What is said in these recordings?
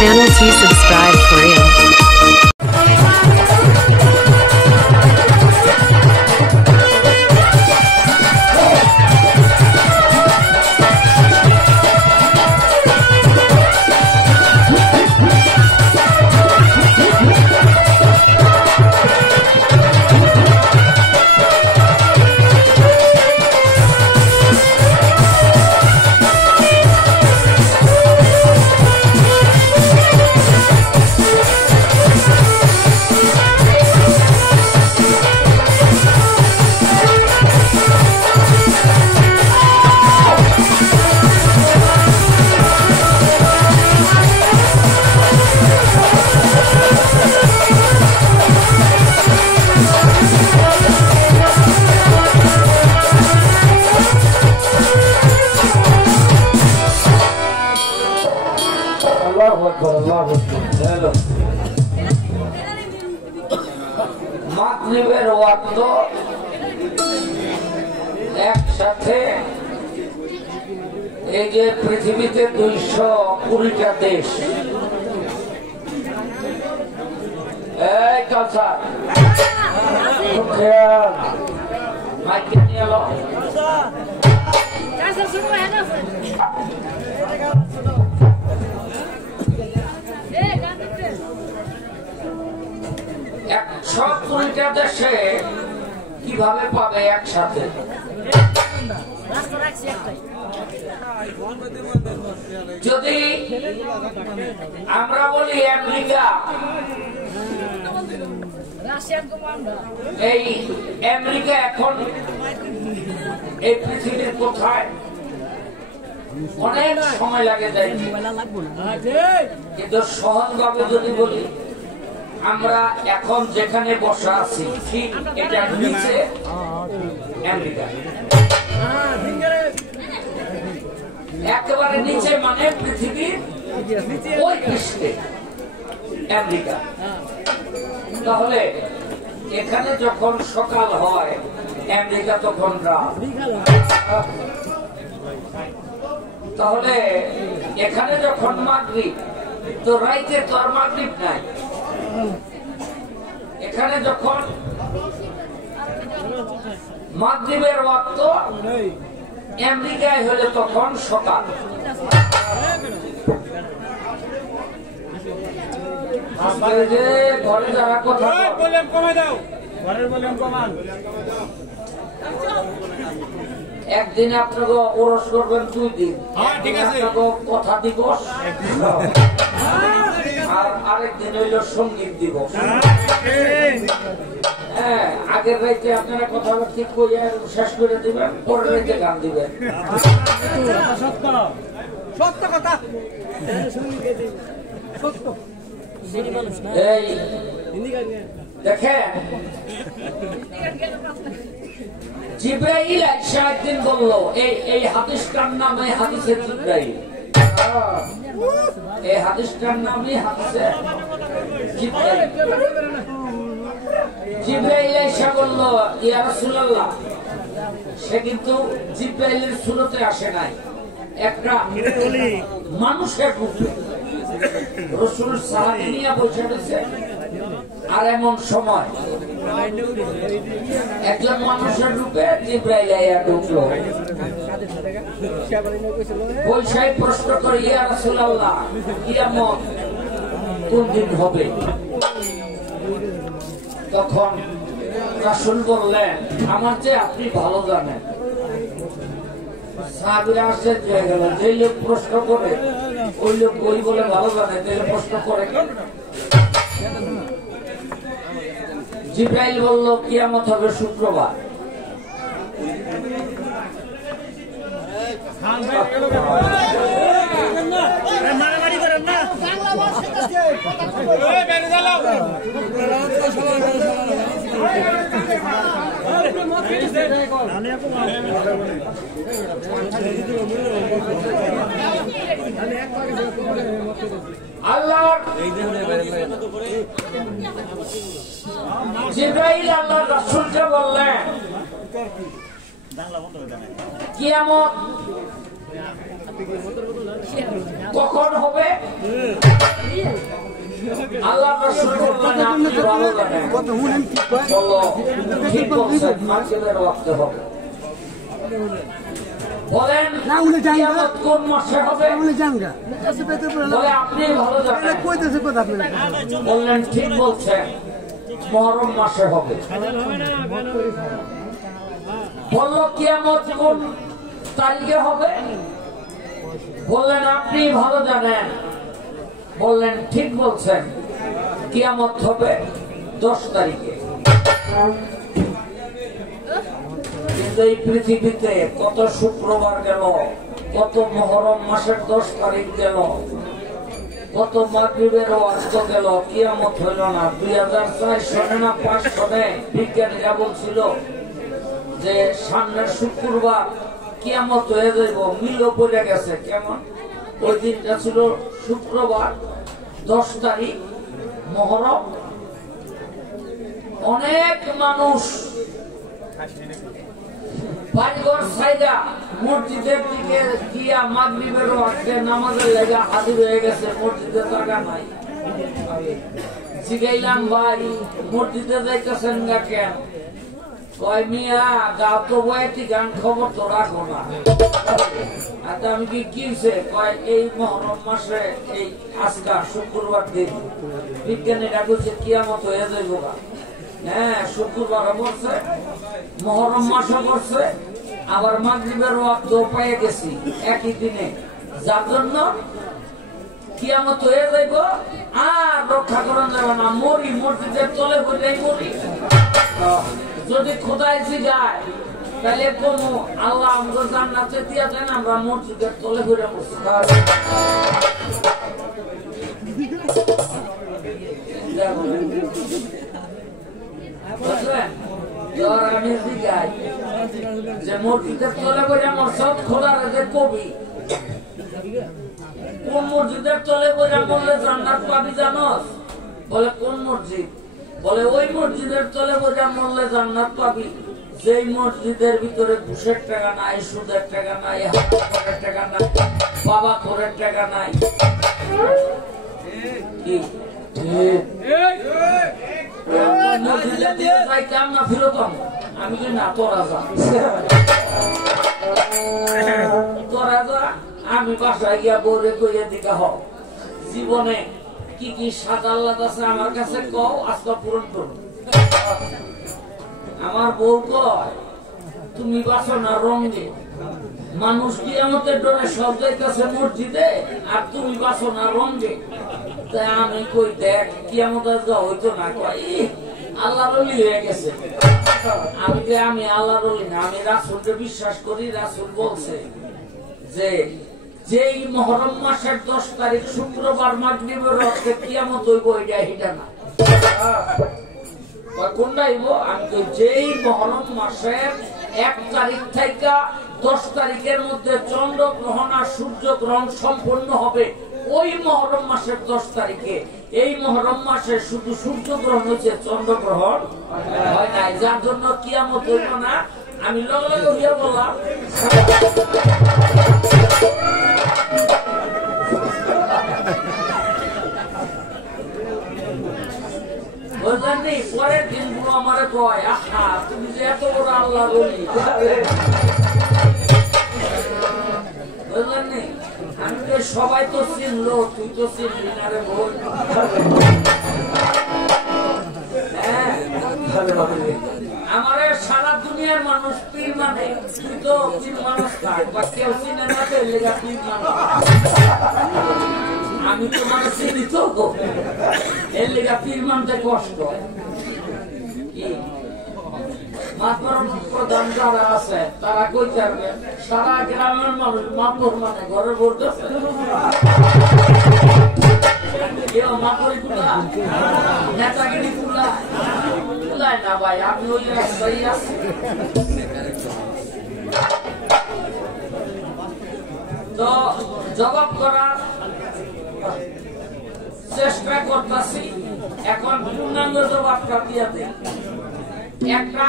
Channel T subscribe Korea. মাগরিবের ওয়াক্ত একসাথে এই যে পৃথিবীতে 220টা দেশ, এই কালচার মাইকে নিয়ে এলো, সব 2টা দেশে কিভাবে পাবে একসাথে? যদি আমরা বলি আমেরিকা, এই আমেরিকা এখন এই পৃথিবীর কোথায়? অনেক সময় লাগে যায়, কিন্তু সহজভাবে যদি বলি আমরা এখন যেখানে বসা আছি ঠিক এটা নিচে আমেরিকা, একেবারে নিচে মানে পৃথিবীর ওই পৃষ্ঠে আমেরিকা। তাহলে এখানে যখন সকাল হয় আমেরিকা তখন রাত, তাহলে এখানে যখন মাগরিব তো রাইতে তো আর মাগরিব নাই, এখানে যখন মাগরিবের ওয়াক্ত আমেরিকায় হলে তখন সকাল। ঘরে যারা কথা একদিন আপনাকে ওরস করবেন, 2 দিন কথা দিবস, আর আরেকদিন হইল সঙ্গীত দিবস। হ্যাঁ, আগের রাইতে আপনারা কথা ঠিক করে শেষ করে দিবেন, পরের রাইতে গান দিবেন। সত্য কথা, এই দেখেন জিবরাইল আয়েশা একদিন বলল, এই হাদিসটার নাম এই হাদিসে জিবরাইল, এই হাদিসটার নামই হাদিসে জিবরাইল। জিবরাইল আয়েশা বলল, ইয়া রাসূলুল্লাহ, সে কিন্তু জিবরাইলের সুরতে আসে নাই, একটা মানুষের রূপে রাসূল সাহাবী নিয়ে বসে রয়েছে, আর এমন সময় একজন মানুষের রূপে জিবরাইল আয়া ঢুকলো, বৈশাই প্রশ্ন করে, ইয়া রাসূলুল্লাহ, কিয়ামত কোন দিন হবে? তখন রাসূল বললেন, আমার যে আপনি ভালো জানেন। সাহাবীরা আশ্চর্য হয়ে গেল, যে লোক প্রশ্ন করে ওই লোক ওই বলে ভালো জানে, তাহলে প্রশ্ন করে কেন? জিবরাইল বলল, কিয়ামত হবে শুক্রবার। আল্লাহ জিবরাইল আল্লাহর রাসূলকে বললেন, কিয়ামত কখন হবে? আল্লাহ রাসূল বললেন আপনি ভালো জানেন বলো ঠিক বলছেন মাগরিবের ওয়াক্ত হবে বলেন কিয়ামত কোন মাসে হবে বলে আপনি ভালো জানেন বললেন ঠিক বলছেন মুহররম মাসে হবে বললো কিয়ামত কোন তারিখে হবে বললেন আপনি ভালো জানেন বললেন ঠিক বলছেন কিয়ামত হবে 10 তারিখে কিন্তু এই পৃথিবীতে কত শুক্রবার গেল কত মুহররম মাসের 10 তারিখ গেল কত মাগরিবের ওয়াক্ত গেল কিয়ামত হইল না 2004 সনে না 5 সনে বিজ্ঞানীরা বলছিল যে সামনের শুক্রবার কিয়ামত হয়ে যাইব মিলও পড়ে গেছে কেমন ওই দিনটা ছিল শুক্রবার 10 তারিখ মুহররম অনেক মানুষ বাড়িঘর সাইডা মসজিদের দিকে গিয়া মাগরিবের ওয়াক্তে নামাজের লাগা হাজির হয়ে গেছে মসজিদে জায়গা নাই জিগাইলাম ভাই মসজিদে যাইতেছেন না কেন কয় মিয়া গাও তো বয়াতি গান খবর তো রাখো না আচ্ছা আমি কি হয়েছে কয় এই মুহররম মাসে এই আজকা শুক্রবার দিন বিজ্ঞানীরা বলছে কিয়ামত হয়ে যাইব হ্যাঁ শুক্রবার পড়ছে মুহররম মাসে পড়ছে আবার মাগরিবের ওয়াক্ত পেয়ে গেছি একই দিনে যার জন্য কিয়ামত হয়ে যাইব আর রক্ষা করা যাবে না মরি মসজিদের তলে বইলেই মরি যদি খোদায় যায় তাহলে কোন আল্লাহ আমাদের জান্নাতে দিয়া দেন আমরা মসজিদের তলে ঘুরে বসে যে মসজিদের তলে করে আমার সব খোলা রেখে কবি কোন মসজিদের তলে করে বললে জান্নাত পাবি জানোস বলে কোন মসজিদ বলে ওই মসজিদের তলে বোঝা মরলে জান্নাত পাবি যেই মসজিদের ভিতরে ঘুষের টাকা নাই সুদের টাকা নাই হাতের টাকা নাই বাবা খোরের টাকা নাই কি মসজিদে দিয়ে যাইতাম না ফিরতাম আমি কি না তোরা যা তোরা যা আমি বাসায় গিয়া বউরে কইয়া দিকে হ জীবনে কি কি স্বাদ আল্লাহ আছে আমার কাছে কও আজকে পূরণ করো আমার বউ কয় তুমি বাসো না রঙে মানুষ কি আমাদের ডরে সব যাইতেছে মসজিদে আর তুমি বাসো না রঙে তাই আমি কই দেখ কি আমাদের হইতো না কয় আল্লাহ রলি হয়ে গেছে আমি আল্লাহ রলি না আমি রাসূলকে বিশ্বাস করি রাসূল বলছে যে যেই মুহররম মাসের 10 তারিখ শুক্রবার মাগরিবের ওয়াক্তে কিয়ামত হইব এটা হিটা না কোনটা হইব আমি তো যেই মুহররম মাসের 1 তারিখ থেকে 10 তারিখের মধ্যে চন্দ্রগ্রহণ আর সূর্যগ্রহণ সম্পন্ন হবে ওই মুহররম মাসের 10 তারিখে এই মুহররম মাসে শুধু সূর্যগ্রহণ হচ্ছে চন্দ্রগ্রহণ হয় নাই যার জন্য কিয়ামত হইব না আমি লগে লগে হইয়া বললাম পরের দিনগুলো আমার কয় আহা তুমি যে এত বড় আল্লাহ বলি বুঝলেন নি আমি তো সবাই তো চিনলো তুই তো চিনলি না রে বল হ্যাঁ আমার সারা দুনিয়ার মানুষ পীর মানে তুই তো পীর মানুষ থাক বা কেউ চিনে না লেগা পীর মানুষ আমি তো মানে চিনি তো এর লেগা পীর মানতে কষ্ট মাতবর প্রধান যারা আছে তারা কইতে পারবে সারা গ্রামের মানুষ মাতবর মানে ঘরে বলতেছে কেউ মাতবরি কুলা নেতাগিরি কুলা কুলায় না ভাই আপনি ওই রাস্তায় আছেন তো জবাব করার চেষ্টা করতেছি এখন পূর্ণাঙ্গ জবাবটা দিয়ে দিই একটা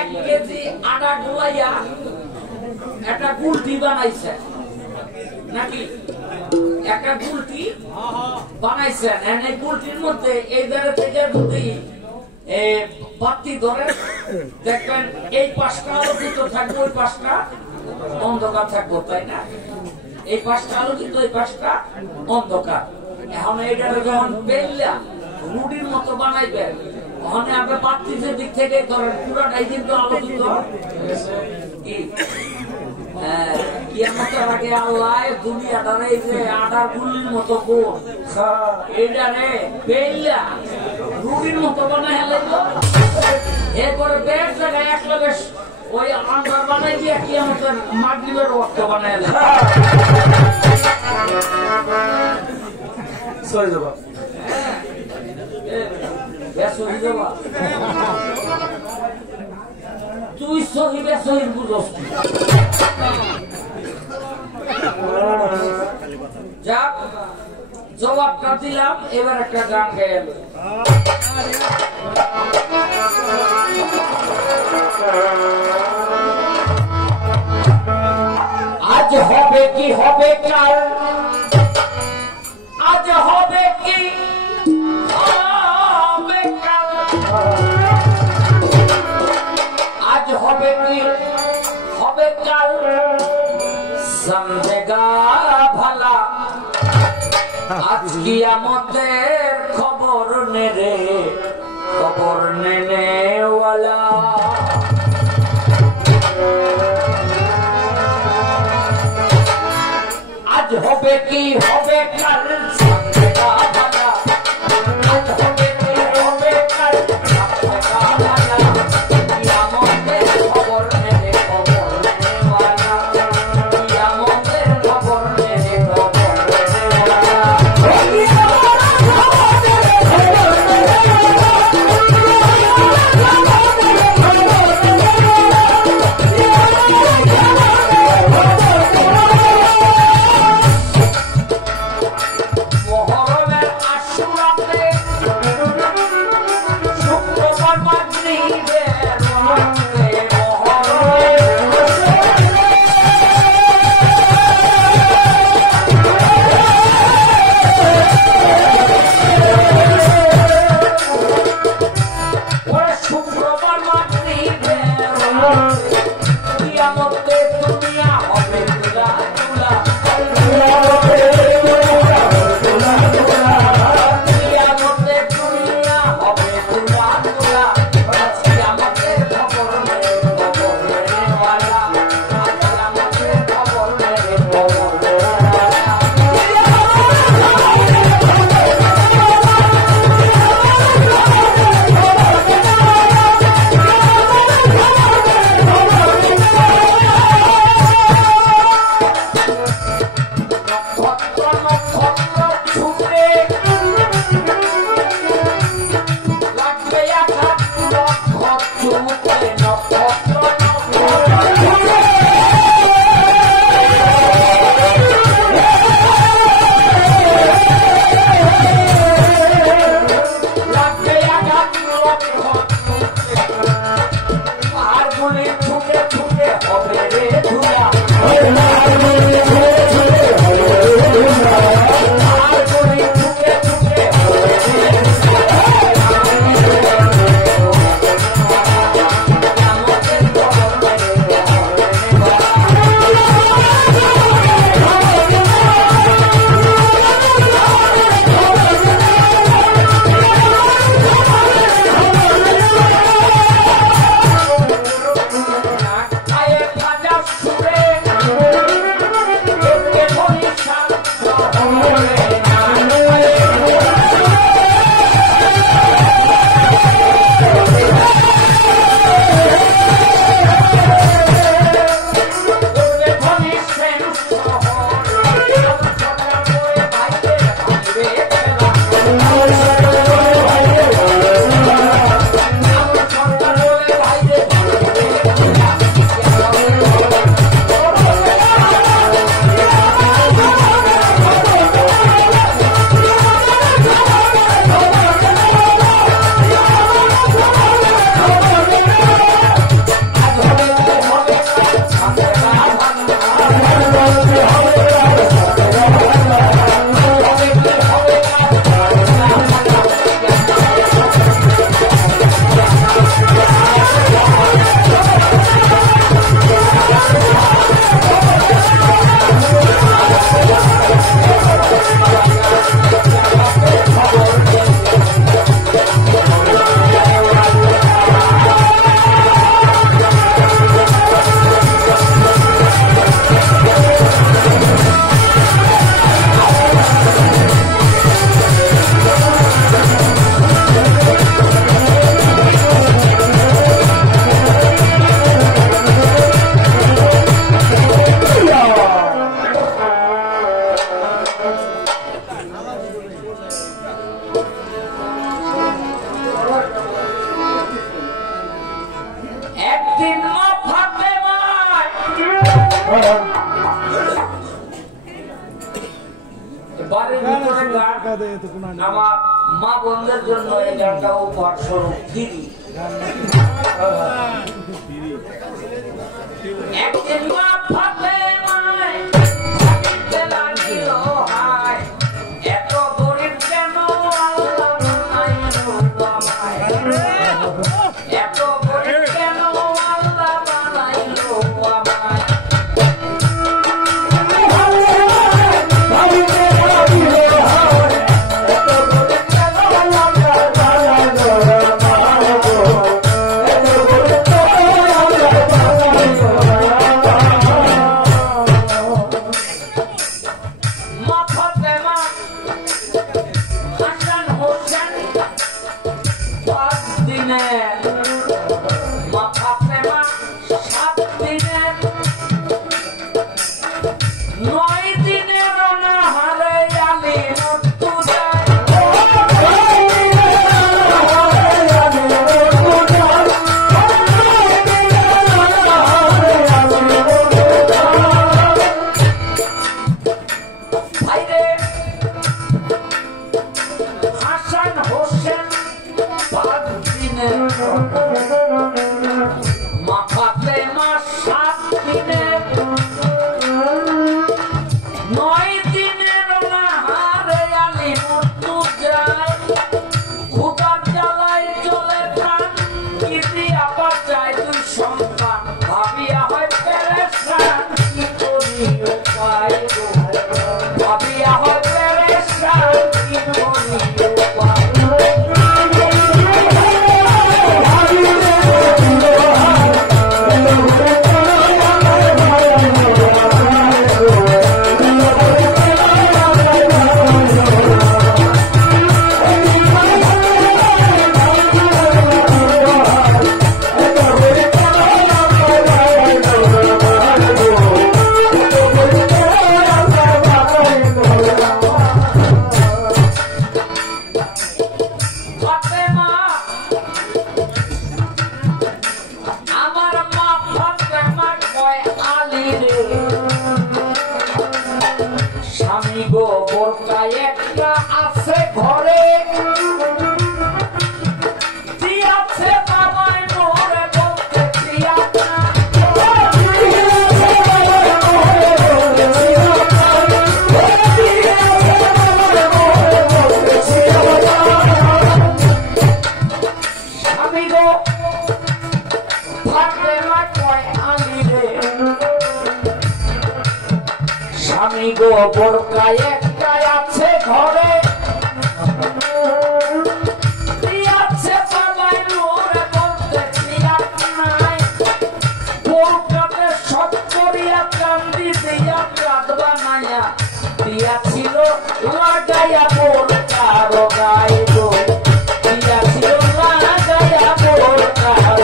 1 কেজি আটা গুলাইয়া একটা গুলটি বানাইছে নাকি একটা গুলটি বানাইছেন, এই গুলটির মধ্যে এই ধারে থেকে যদি বাতি ধরে দেখবেন এই পাশটা আলোকিত থাকবে, ওই পাশটা অন্ধকার থাকবো, তাই না? এই পাশটা আলোকিত, এই পাশটা অন্ধকার। এখন এইটা যখন বেললা রুটির মতো বানাইবেন, ওখানে আপনি বাতির দিক থেকে ধরেন পুরাটাই কিন্তু আলোকিত। কিয়ামতের আগে আল্লাহ দুনিয়াটার এই যে আটার গুলির মতো গোল এইটারে বেললা রুটির মতো বানাই লাগলো, এরপরে বেশ জায়গায় এক লগে ওই আন্ডার বানাই দিয়ে কিয়ামতের মাগরিবের ওয়াক্ত বানাই তুই সহিবে সহিব বুঝস যাক, জবাবটা দিলাম। এবার একটা গান গেল, আজ হবে কি হবে কাল, আজ হবে কি হবে কাল, আজ হবে কি হবে কাল, সমঝেগা ভালা, আজ কিয়ামতের খবর নে রে, খবর নেনে ওয়ালা। আজ হবে কি হবে কাল, সমঝেগা ভালা, আজ হবে কি হবে কাল, সমঝেগা ভালা, কিয়ামতের খবর নে রে, খবর নেনে ওয়ালা, কিয়ামতের খবর নে রে, খবর নেনে ওয়ালা। আমার মা বোনদের জন্য এই গানটা উপহার স্বরূপ দিদি। একদিন মা ফাতেমায় থাকিতে লাগিল হায়, এত গরিব কেন আল্লাহ বানাইলো আমায়, এত গরিব কেন আল্লাহ বানাইলো আমায়। স্বামী গো বোরকা একটা আছে ঘরে, আছে বাবাই মোরে বলতেছি আপনার বোরকাতে সব করিয়া কান্দি দিয়া কাঁদ বানাইয়া দিয়াছিল লাগাইয়া বোরকার গায়ে গো, দিয়াছিল লাগাইয়া বোরকার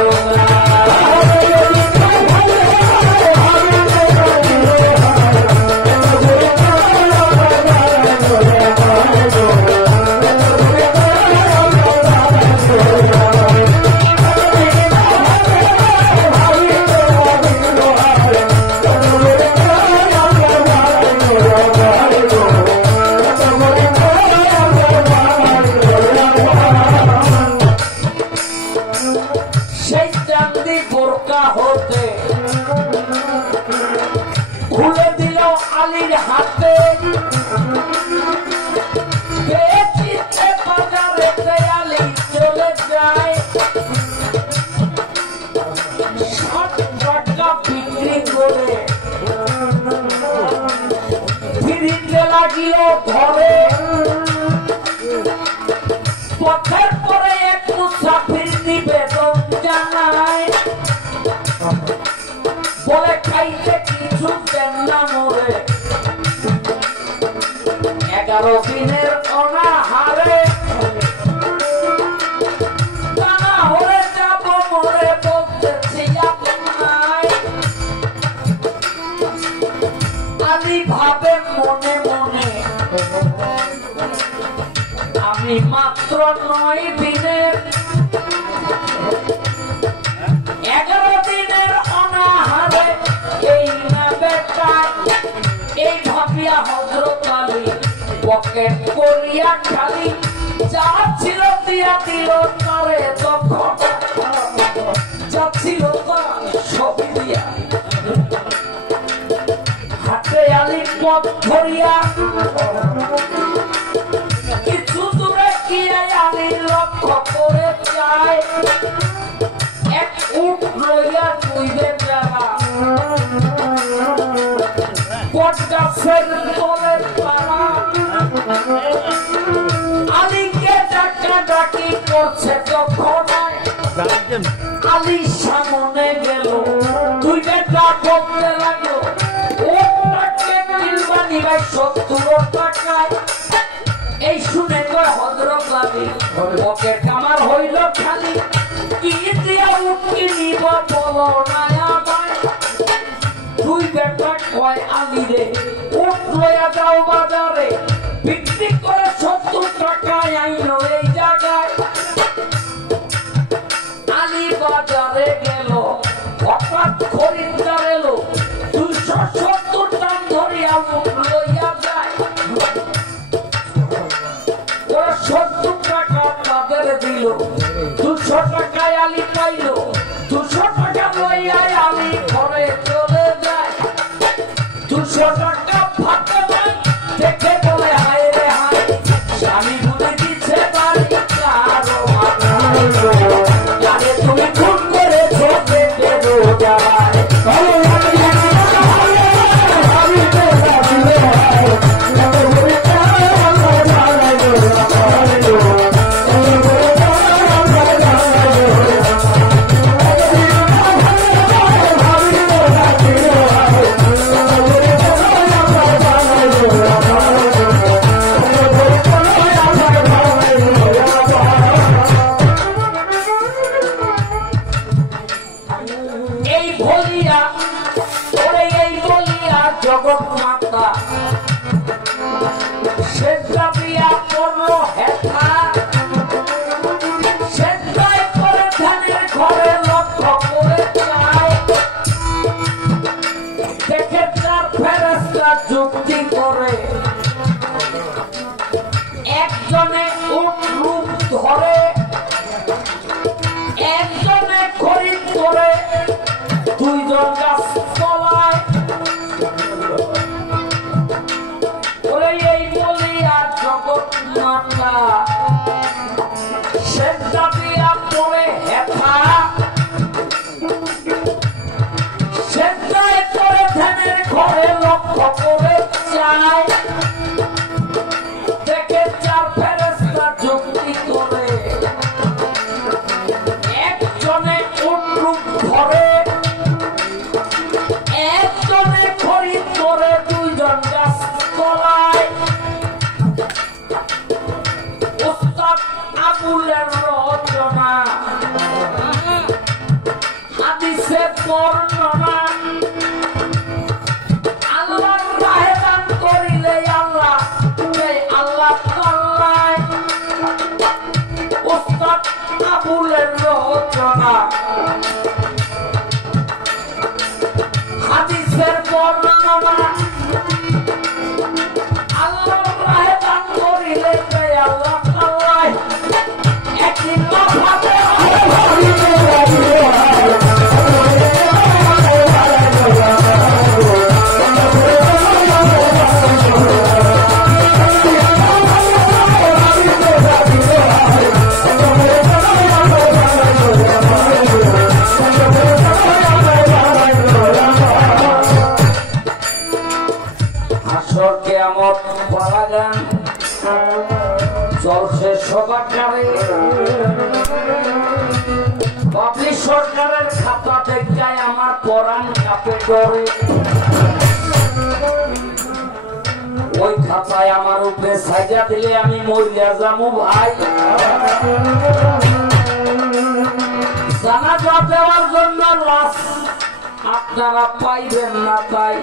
খুলে দিল আলীর হাতে, বাজারে আলী চলে যায়, 60 টাকা বিক্রি করে ফিরিতে লাগিল ঘরে। পথের পরে এক মুসাফির নিবেদন জানায়, বলে খাইতে কিছু দেন না মোরে, 11 দিনের অনাহারে টানা হয়ে যাব মোরে বলতেছি আপনায়। আলী ভাবে মনে মনে আমি মাত্র 9 দিনের 11 দিনের অনাহারে এই না বেটায়, এই ভাবিয়া হযরত আলী পকেট করিয়া খালি যা ছিল দিয়া দিল তারে তখন যা ছিল সব দিয়া হাতে আলি পথ ধরিয়া কিছু দূরে গিয়ে আলি লক্ষ্য করে যায় এক উঠ লইয়া দুইবে যারা বট গাছের তলে তারা আলীকে ডাকা ডাকি করছে তখন আলী সামনে গেল দুই বেটা বলতে লাগলো ওটাকে কিনবানি ভাই 70 টাকায় এই শুনে কয় হযরত আলী পকেট আমার হইল খালি কি দিয়া উঠি নিব বলো না আমায় দুই বেটা কয় আলী রে উঠ লইয়া যাও বাজারে বিক্রি করে 70 টাকায় আইলো এই জায়গায় আলী বাজারে গেল হঠাৎ খরিদ্দার এলো 270 দাম ধরিয়া উঠ লইয়া যায় ওরা 70 টাকা তাদের দিল 200 টাকায় আলী পাইল 200 টাকা লইয়া আলী ঘরে চলে যায় 200 টাকা ফাঁকে নাই দেখে বলে হায় রে হায় স্বামী বলে দিচ্ছে বাড়ি কারো আরে তুমি খুন করেছো পেটে রোজায় জগৎ মাতা সেটা বিয়া করলো হেথা সেটাই করে ধানের ঘরে লক্ষ্য করে যায় দেখে চার ফেরেশতা যুক্তি করে একজনে উট রূপ ধরে একজনে খরিদ করে দুইজন গাছ তলায় এই বলিয়া জগৎ মাতা সেটা দিয়া পড়ে হেথা সেটাই করে ধ্যানের ঘরে লক্ষ্য করে যায় দেখে চার ফেরেশতা যুক্তি করে একজনে উট রূপ ধরে একজনে খরিদ করে দুইজন গাছ তলায় উস্তাদ আবুলের রচনা হাদিসে বর্ণনা আল্লাহর রাহে দান করিলে আল্লাহ এই আল্লাহ তাআলায় উস্তাদ আবুলের রচনা হাদিসের বর্ণনা আল্লাহর রাহে দান করিলে আল্লাহ তাআলায় একদিন মাথাতে হাসর কিয়ামত পালাগান চলছে সবাকারে পাবলিক সরকারের খাতা দেখায় আমার পরাণ কাঁপে ডরে ওই খাতায় আমার উপরে সাজা দিলে আমি মরিয়া যাবো ভাই জানাজা দেওয়ার জন্য লাশ আপনারা পাইবেন না তাই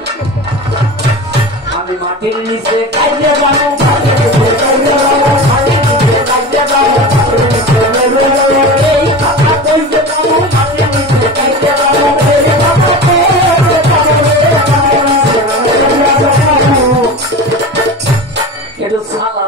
আমি মাটির নিচে কাইতে যাবো এই কথা কইতে যাবো মাটির নিচে কাইতে যাবো একটু সালা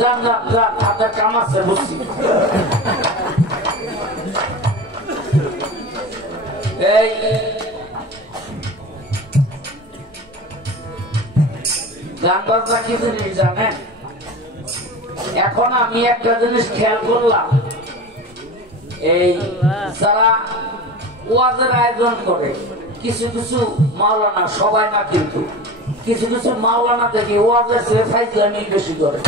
যান যান যান, আপনার কাম আছে বুঝছি। এই গান বাজনা কি জিনিস জানেন? এখন আমি একটা জিনিস খেয়াল করলাম, এই যারা ওয়াজের আয়োজন করে কিছু কিছু মাওলানা, সবাই না কিন্তু কিছু কিছু মাওলানা দেখি ওয়াজের চেয়ে ফাইজলামি বেশি করে,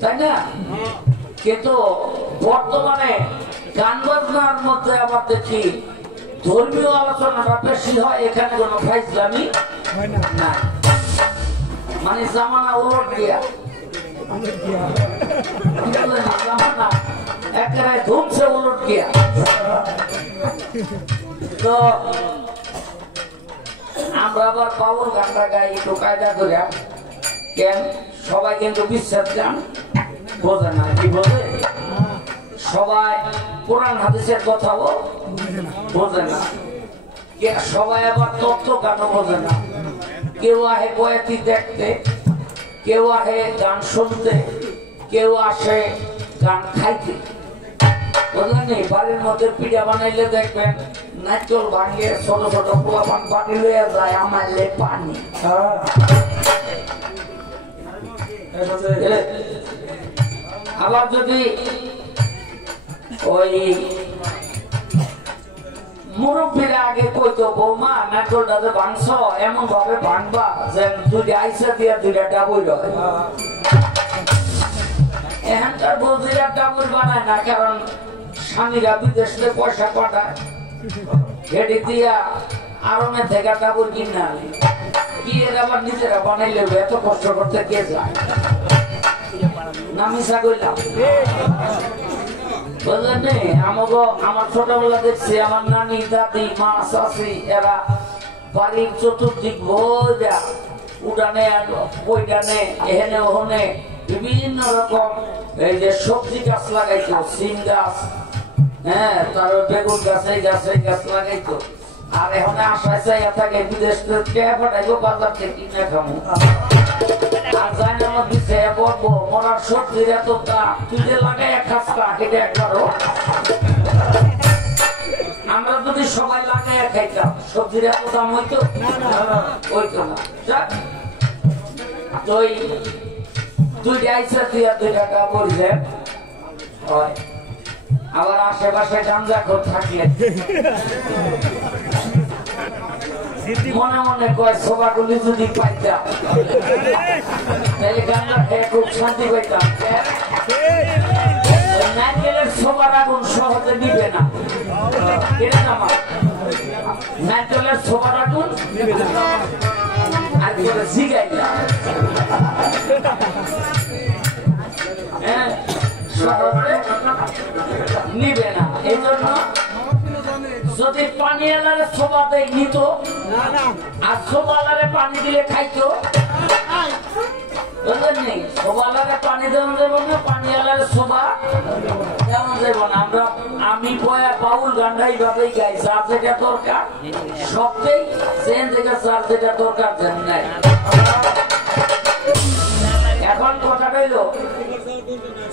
তাই না? কিন্তু বর্তমানে গান বাজনার মধ্যে আবার দেখি ধর্মীয় আলোচনাটা বেশি হয়, এখানে কোনো ফাইজলামি না। মানে জামানা উলট গিয়া, জামানা একেবারে ধুমছে উলট গিয়া। তো আমরা আবার বাউল গানটা গাই একটু কায়দা করে। কেন? সবাই কিন্তু বিশ্বাস গান বোঝে না। কি বোঝে? সবাই কোরআন হাদিসের কথাও বোঝে না, সবাই আবার তত্ত্ব গানও বোঝে না। কেউ আহে বয়াতি দেখতে, কেউ আহে গান শুনতে, কেউ আসে গান খাইতে। বুঝলেন? বাড়ির মধ্যে পিঠা বানাইলে দেখবেন নাচল ভাঙিয়ে ছোট ছোট পোলাপান পানি লইয়া যায়, আমারলে পানি। আবার যদি ওই মুরব্বীরা আগে কইতো, বৌমা নাটকটা যে ভাঙছ এমন ভাবে ভাঙবা যে দুইটা আইসা দিয়া দুইটা ডাবুই রয়। এখানকার বৌদিরা ডাবুই বানায় না, কারণ স্বামীরা বিদেশে পয়সা পাঠায়, ঘেটি দিয়া আরমে থেকে ডাবুই কিনে আনি, বিয়ের আবার নিজেরা বানাইলে এত কষ্ট করতে কে যায়? না মিশা কইলাম? বুঝলেন? আমার ছোটবেলা দেখছি আমার নানি, দাদি, মা, শাশি এরা বাড়ির চতুর্দিক বোঝা উঠানে বইটানে এখানে ওখানে বিভিন্ন রকম এই যে সবজি গাছ লাগাইতো, সিম গাছ, হ্যাঁ, তারপর বেগুন গাছ, এই গাছ এই গাছ লাগাইতো। আর এখন আশায় চাইয়া থাকে বিদেশ পাঠাইবো, বাজার থেকে কিনে খাবো। আর যাই না আমার দিচ্ছে বলবো মরার সবজির এত দাম, তুই যে লাগাই এক কাজ এটা একবারও। আমরা যদি সবাই লাগাই খাইতাম সবজির এত দাম হইতো হইতো না। দুইটা আইসা দিয়া 2 টাকা বলছে হয়। আবার আশেপাশে গাঞ্জাখোর থাকলে মনে মনে কয় সোবাগুলি যদি পাইতাম তাহলে গাঞ্জা খেয়ে খুব শান্তি পাইতাম। নারকেলের সোবার আগুন সহজে নিবে না, নারকেলের সোবার আগুন আর জিগাইলা সহজে নিবে না। এই জন্য যদি পানি আলারে সোবা দেয় নিত, আর সোবা আলারে পানি দিলে খাইতো। বুঝলেন? সোবা আলারে পানি দেওয়া যাবো না, পানি আলারে সোবা যেমন যাবো না। আমি বয়া বাউল গানটা এইভাবেই গাই, যার যেটা দরকার সবটাই যেন থেকে যার যেটা দরকার যেন নাই। এখন কথা রইল,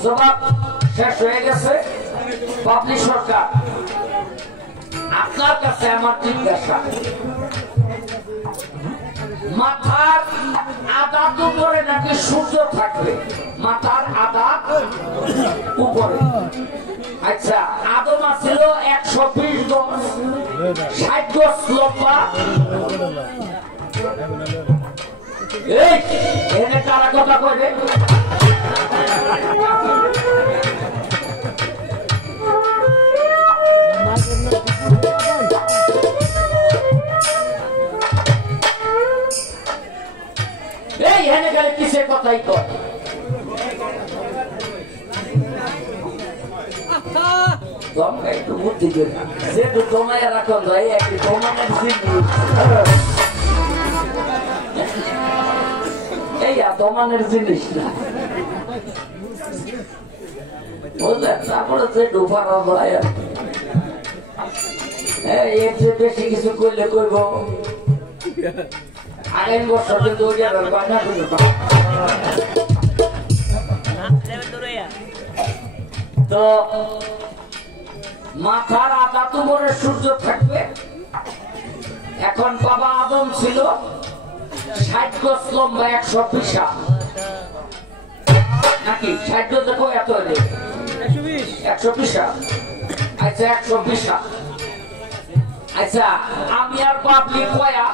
জবাব শেষ হয়ে গেছে। পাবলিক সরকার, আপনার কাছে আমার জিজ্ঞাসা, মাথার আদাত উপরে নাকি সূর্য থাকবে? মাথার আদাত উপরে। আচ্ছা, আদম ছিল 120 গজ, 60 গজ লম্বা। এই এনে কারা কথা কইবে? এই এনে গেলে কিসের কথাই কয়? তোমরা একটু বুদ্ধি করে যেহেতু তোমায় রাখো যায় একটু তোমাদের এই দমানের জিনিস না, বুঝলেন? তারপরে যে ডুবার হয় এর যে বেশি কিছু করলে কইব আগামী বছর কিন্তু ওই জায়গার বায়না করে পাবো। তো মাথার আধা তুমরে সূর্য থাকবে। এখন বাবা আদম ছিল 60 গজ লম্বা 100 পিসা নাকি 60 গজ দেখো এত 100 পিসা। আচ্ছা 100 পিসা। আচ্ছা আমি আর পাবলিক কয়া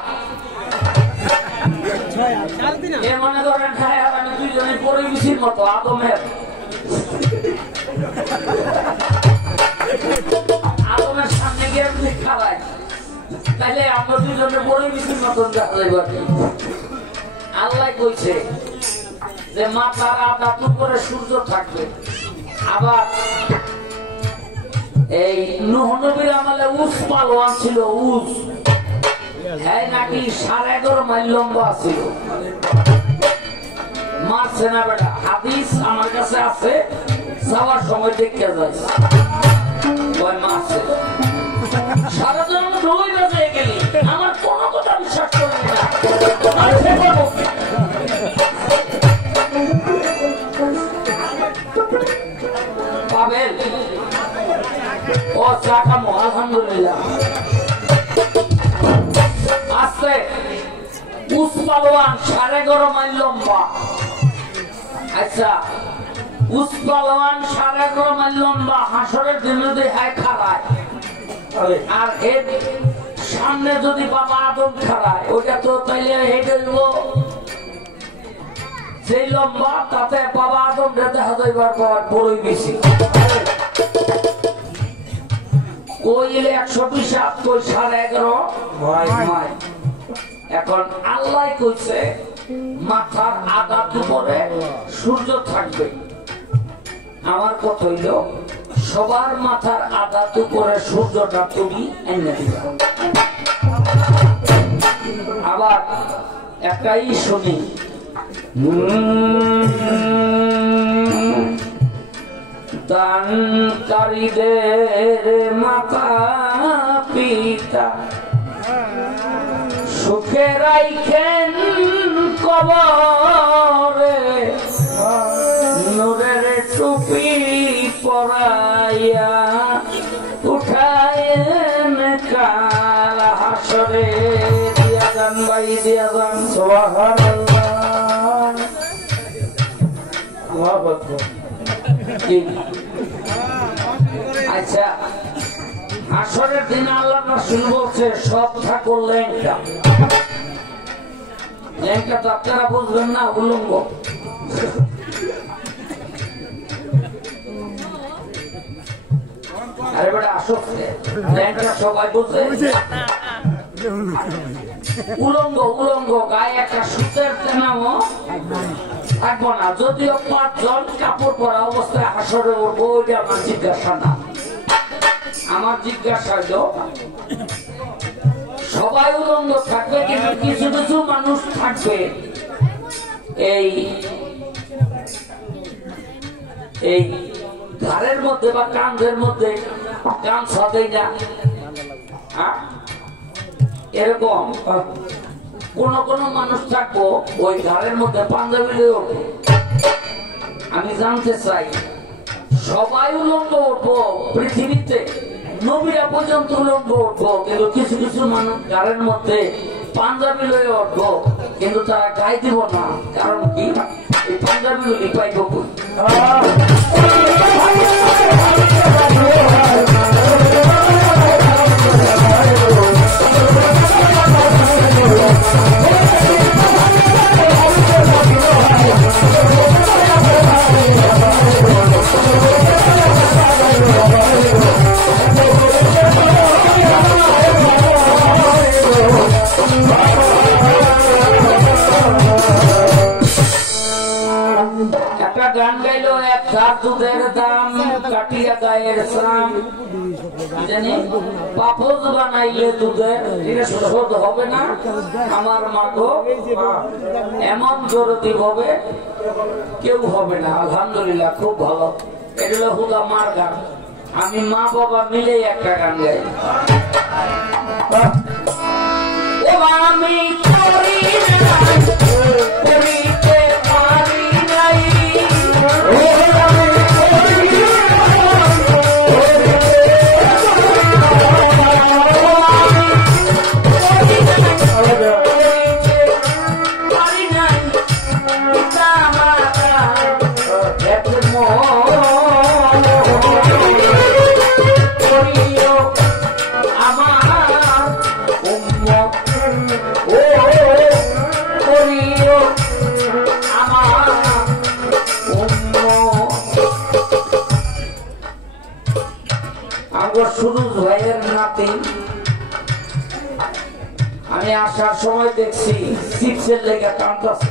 এ মনে করেন খায় আর আমি দুইজনে পরিবেশির মতো আদমের আদমের সামনে গিয়ে আপনি খাওয়াই তাহলে আমরা দুইজনে পরিবেশির মতন দেখা যাবে। আল্লাহ কইছে যে মাথার আধা টুকরে সূর্য থাকবে। আবার এই নূহ নবীর আমলে উস পালোয়ান ছিল। উস হ্যাঁ নাকি 11.5 মাইল লম্বা ছিল। মারছে না বেটা। হাদিস আমার কাছে আছে, যাওয়ার সময় দেখতে যাই ওই মারছে। সারাজন রই বাজে গেলি আমার কোনো কথা বিশ্বাস করবি না। পাবেন ও চা খামো আলহামদুলিল্লাহ। আস্তে উস পালোয়ান 11.5 মাইল লম্বা। আচ্ছা উস পালোয়ান 11.5 মাইল লম্বা হাসরের দিন যদি হয় খাড়ায় আর এর সামনে যদি বাবা আদম খাড়ায় ওটা তো তাইলে হেঁটে সেই লম্বা তাতে বাবা আদম দেখা যাইবার পর বড়ই বেশি। কই 100 পিসা কই 11.5। এখন আল্লাহ কইছে মাথার আধা উপরে সূর্য থাকবে। আমার কথা হইল সবার মাথার আধা উপরে সূর্যটা তুমি এনে দিবা। আবার একটাই শুনি দানকারীদের মাতা পিতা সুখে রাইখেন কবরে নূরের টুপি পরাইয়া উঠায়েন কাল হাসরে। দিয়া গান ভাই দিয়া গান সুবহানাল্লাহ। আচ্ছা হাসরের দিন আল্লাহ রাসূল বলছে সব ঠাকুর ল্যাংটা। ল্যাংটা তো আপনারা বুঝবেন না, উলঙ্গ। আরে বেটা আসলে ল্যাংটা সবাই বুঝে। উলঙ্গ উলঙ্গ গায়ে একটা সুতের তেনাও থাকবো না। যদিও 5 জন কাপড় পরা অবস্থায় হাসরে উঠবো ওইটা আমার জিজ্ঞাসা না। আমার জিজ্ঞাসা হলো সবাই উলঙ্গ থাকবে কিন্তু কিছু কিছু মানুষ থাকবে এই এই ঘাড়ের মধ্যে বা কাঁধের মধ্যে গামছা দেয় না। এরকম কোন কোন মানুষ থাকবো ওই ঘাড়ের মধ্যে পাঞ্জাবি লয়ে উঠবো। আমি জানতে চাই সবাই উলঙ্গ উঠবো পৃথিবীতে, নবীরা পর্যন্ত উলঙ্গ উঠবো, কিন্তু কিছু কিছু মানুষ ঘাড়ের মধ্যে পাঞ্জাবি লয়ে উঠবো কিন্তু তারা গায়ে দিব না। কারণ কি? এই পাঞ্জাবি গুলি পাইব কই? একটা গান গাইলো এক দুধের দাম কাটিয়া গায়ের শ্রাম জানি পাপজ বানাইলে দুধের এটা শোধ হবে না। আমার মাগো এমন জরুরি হবে কেউ হবে না। আলহামদুলিল্লাহ খুব ভালো। এগুলো হুদা মার গান। আমি মা বাবা মিলে একটা গান গাই। ও আমি করি নাই করিতে পারি নাই সুরুজ ভাইয়ের নাতি আমি আসার সময় দেখছি চিপসের লেগে কাঁদতেছে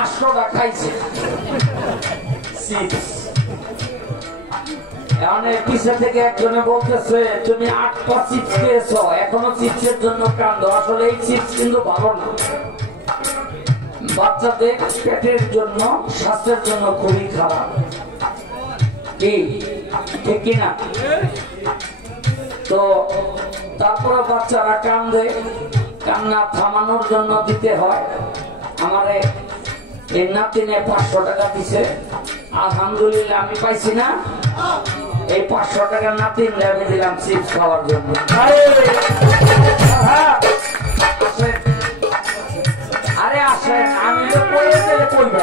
800 টাকা খাইছে চিপস। পিছে থেকে একজনে বলতেছে তুমি 8টা চিপস খেয়েছ এখনো চিপসের জন্য কাঁদো। আসলে এই চিপস কিন্তু ভালো না, বাচ্চাদের পেটের জন্য স্বাস্থ্যের জন্য খুবই খারাপ, ঠিক কিনা? তো তারপরে বাচ্চারা কান্দে, কান্না থামানোর জন্য দিতে হয়। আমারে এই নাতিনে 500 টাকা দিছে, আলহামদুলিল্লাহ। আমি পাইছি না এই 500 টাকা নাতিনে আমি দিলাম চিপস খাওয়ার জন্য। আরে আসেন, আমি তো পড়ে গেলে পড়বে।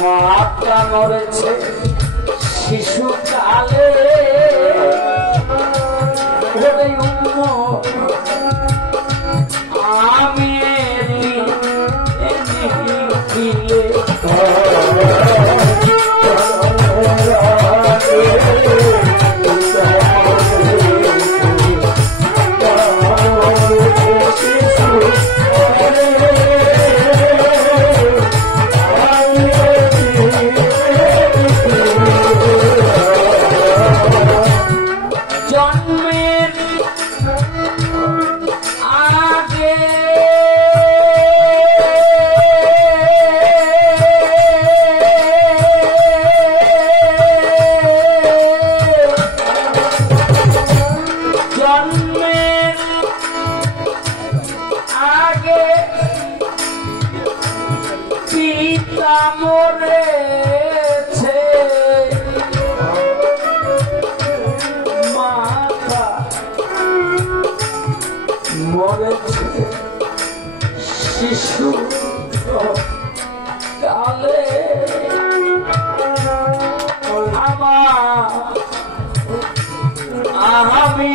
মাতা মরেছে শিশুকালে, আমি মরেছে মাতা মরেছে শিশু কালে, আমি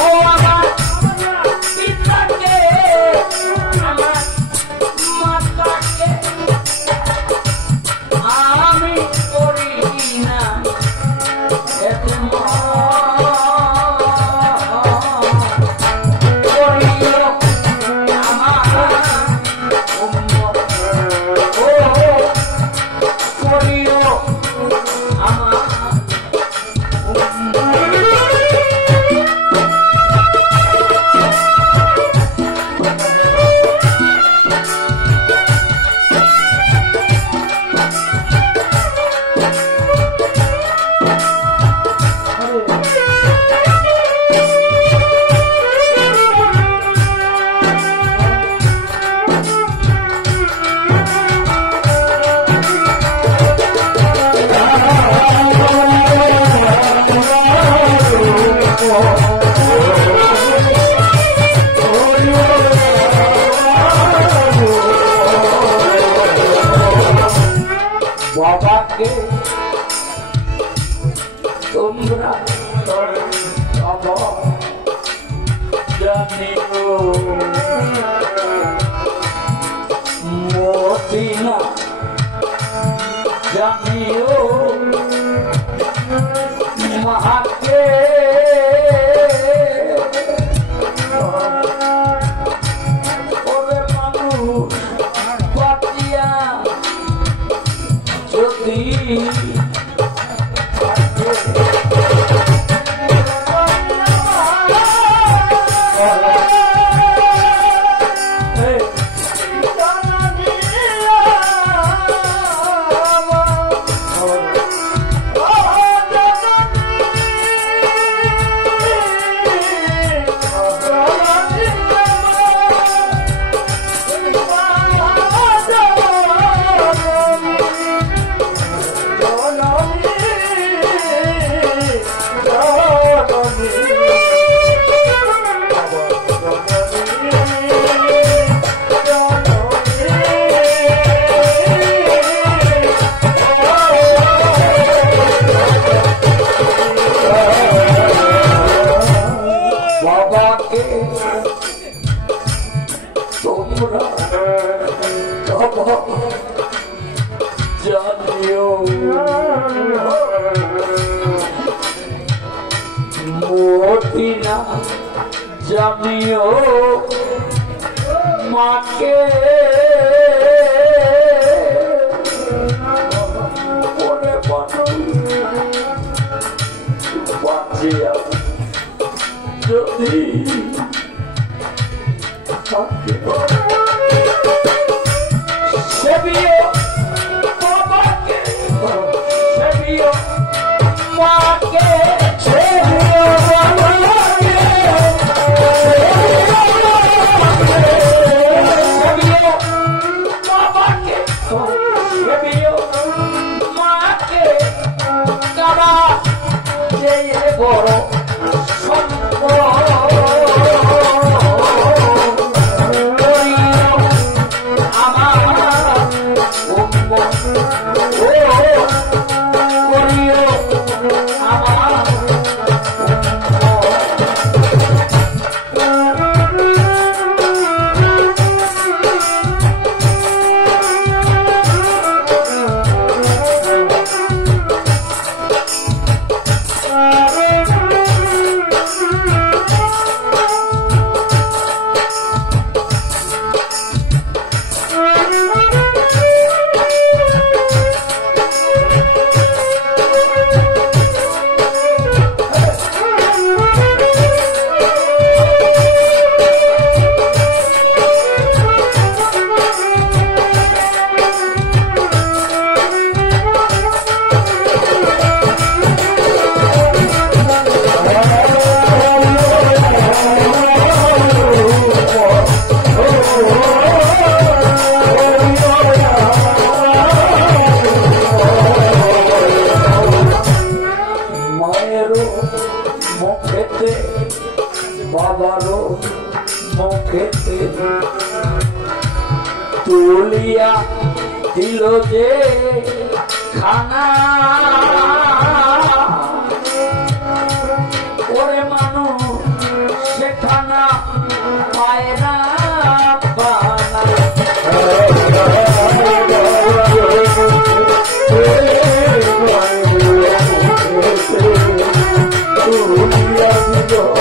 Oh, বাবাকে তোমরা জানিও মদিনা জানিও মাকে ওরে মানুষ পাতিয়া যদি জানিও মদিনা জানিও মাকে ওরে বাঁচিয়া যদি সেবিও বাবাকে সেবিও মাকে সেবিও বাবাকে সেবিও বাবাকে সেবিও মাকে তারা যে বড় বাবারও মুখেতে তুলিয়া দিল যে খানা ওরে মানুষ সে খানা পায় না পানা তুলিয়া দিল